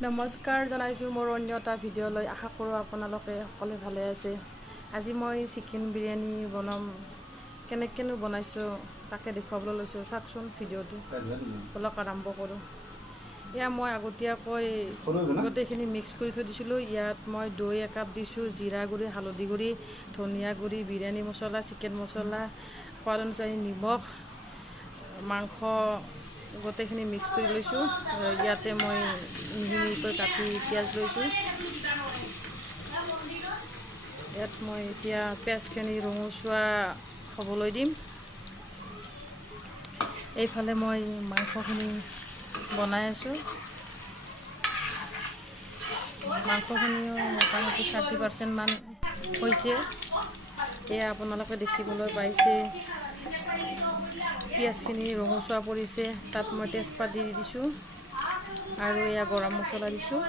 নমস্কাৰ জনাইছোঁ মোৰ অন্য এটা ভিডিঅ'লৈ আশা কৰোঁ আপোনালোকে সকলোৱে ভালে আছে। আজি মই চিকেন বিৰিয়ানী বনাম। কেনেকৈনো বনাইছোঁ তাকে দেখুৱাবলৈ লৈছোঁ। চাওকচোন ভিডিঅ'টো, অলপ আৰম্ভ কৰোঁ। এয়া মই আগতীয়াকৈ গোটেইখিনি মিক্স কৰি থৈ দিছিলোঁ। ইয়াত মই দৈ একাপ দিছোঁ, জিৰা গুড়ি, হালধি গুড়ি, ধনিয়া গুড়ি, বিৰিয়ানী মছলা, চিকেন মছলা, সোৱাদ অনুযায়ী নিমখ, মাংস গোটেইখিনি মিক্স কৰি লৈছোঁ। ইয়াতে মই মিহি মিহিকৈ কাটি পিঁয়াজ লৈছোঁ। ইয়াত মই এতিয়া পিঁয়াজখিনি ৰঙচুৱা হ'বলৈ দিম। এইফালে মই মাংসখিনি বনাই আছোঁ। মাংসখিনিও মোটামুটি 30% মান হৈছে। এয়া আপোনালোকে দেখিবলৈ পাইছে পিঁয়াজখিনি ৰঙচুৱা পৰিছে। তাত মই তেজপাত দি দিছোঁ আৰু এয়া গৰম মছলা দিছোঁ।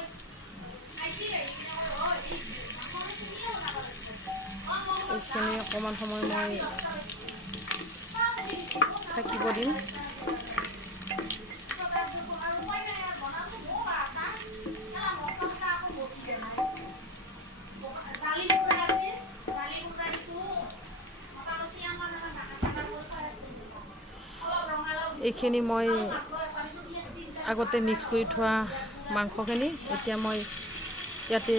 এইখিনি অকণমান সময় মই থাকিব দিম। এইখিনি মই আগতে মিক্স কৰি থোৱা মাংসখিনি এতিয়া মই ইয়াতে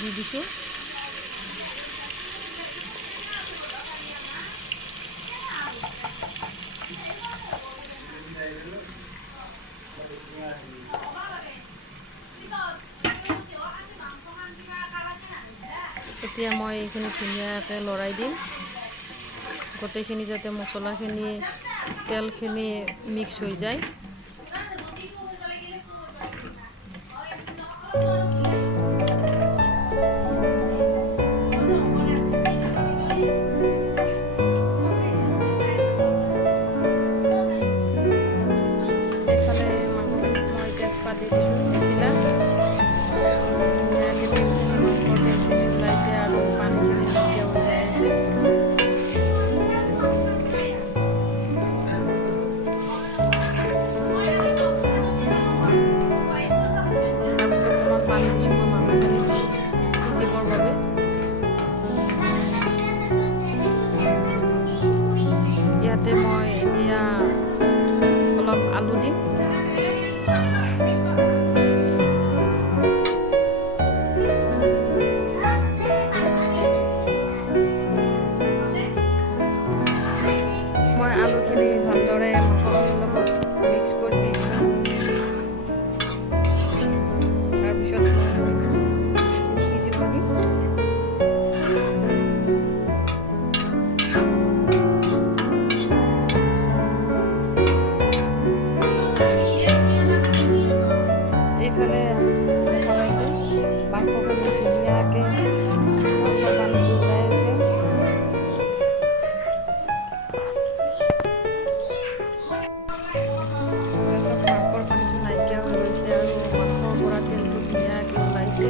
দি দিছোঁ। এতিয়া মই এইখিনি ধুনীয়াকৈ লৰাই দিম। গোটেইখিনি যাতে মছলাখিনি তেলখিনি মিক্স হৈ যায়। এইফালে মাংসখিনিত মই তেজপাত দি দিছোঁ। দেখিলা ধুনীয়াকৈ তেলখিনি মাংসৰ তেলখিনি ওলাইছে আৰু পানীখিনি এতিয়া ওলাই আছে। পানী দিছোঁ মই মাংসখিনি সিজিবৰ বাবে। ইয়াতে মই এতিয়া অলপ আলু দিম। মই আলুখিনি ভালদৰে মাংসখিনিৰ লগত মিক্স কৰি দি দিছোঁ। তাৰপিছত সিজিব দিম। এইফালে দেখা পাইছে মাংসখিনি ধুনীয়াকৈ মাংসৰ পানীটো ওলাই আছে। তাৰপিছত মাংসৰ পানীটো নাইকিয়া হৈ গৈছে আৰু মাংসৰ পৰা তেলটো ধুনীয়াকৈ ওলাইছে।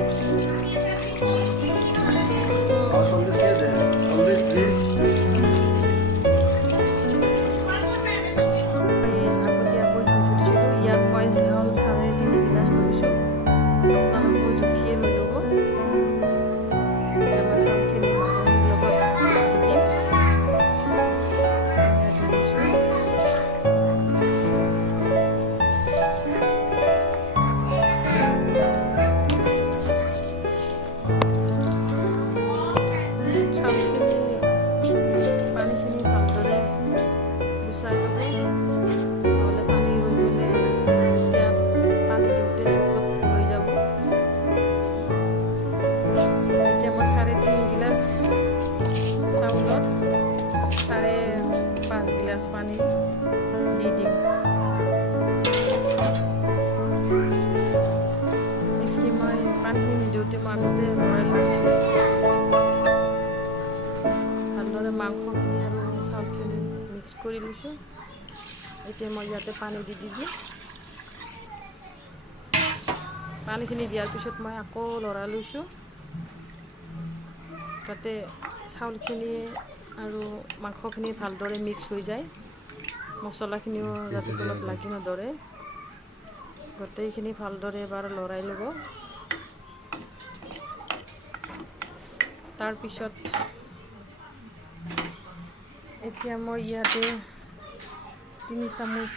আগতীয়াকৈ ধুই থৈ দিছিলোঁ। ইয়াত মই চাউল 3.5 গিলাচ লৈছোঁ। আপোনালোকৰ জুখিয়ে লৈ ল'ব। এতিয়া মই চাউলখিনি মাংসখিনিৰ লগত দি দিম। চাউলখিনি পানীখিনি ভালদৰে গুচাই ল'ব, নহ'লে পানী ৰৈ গ'লে এতিয়া পানী দিওঁতে জোখত হৈ যাব। এতিয়া মই 3.5 গিলাচ চাউলত 5.5 গিলাচ পানী দি দিম। এইখিনি মই পানীখিনি নিদিওঁতে মই আগতে লৰাই লৈ দিছোঁ। ভালদৰে মাংসখিনি আৰু চাউলখিনি মিক্স কৰি লৈছোঁ। এতিয়া মই ইয়াতে পানী দি দিম। পানীখিনি দিয়াৰ পিছত মই আকৌ লৰাই লৈছোঁ যাতে চাউলখিনি আৰু মাংসখিনি ভালদৰে মিক্স হৈ যায়, মছলাখিনিও যাতে তলত লাগি নধৰে। গোটেইখিনি ভালদৰে এবাৰ লৰাই ল'ব। তাৰপিছত এতিয়া মই ইয়াতে 3 চামুচ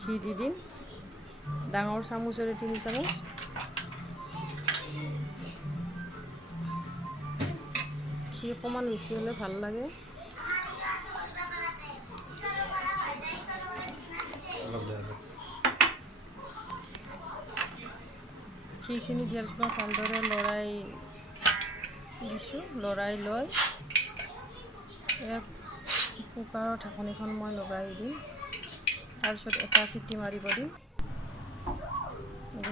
ঘি দি দিম, ডাঙৰ চামুচেৰে 3 চামুচ। ঘি অকণমান বেছি হ'লে ভাল লাগে। ঘিখিনি দিয়াৰ পিছত ভালদৰে লৰাই দিছোঁ। লৰাই লৈ কুকাৰৰ ঢাকনিখন মই লগাই দিম। তাৰপিছত এটা চিটি মাৰিব দিম।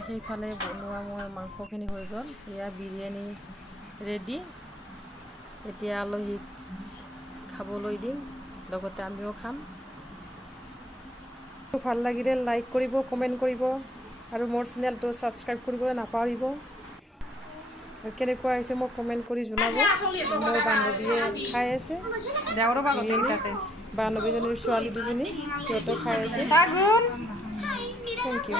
সেইফালে বনোৱা মই মাংসখিনি হৈ গ'ল। এয়া বিৰিয়ানী ৰেডি। এতিয়া আলহীক খাবলৈ দিম, লগতে আমিও খাম। ভাল লাগিলে লাইক কৰিব, কমেণ্ট কৰিব আৰু মোৰ চেনেলটো ছাবস্ক্ৰাইব কৰিবলৈ নাপাহৰিব। কেনেকুৱা হৈছে মোক কমেণ্ট কৰি জনাব। মোৰ বান্ধৱীয়ে খাই আছে, বান্ধৱীজনীৰ ছোৱালী দুজনী, সিহঁতেও খাই আছে। Thank U.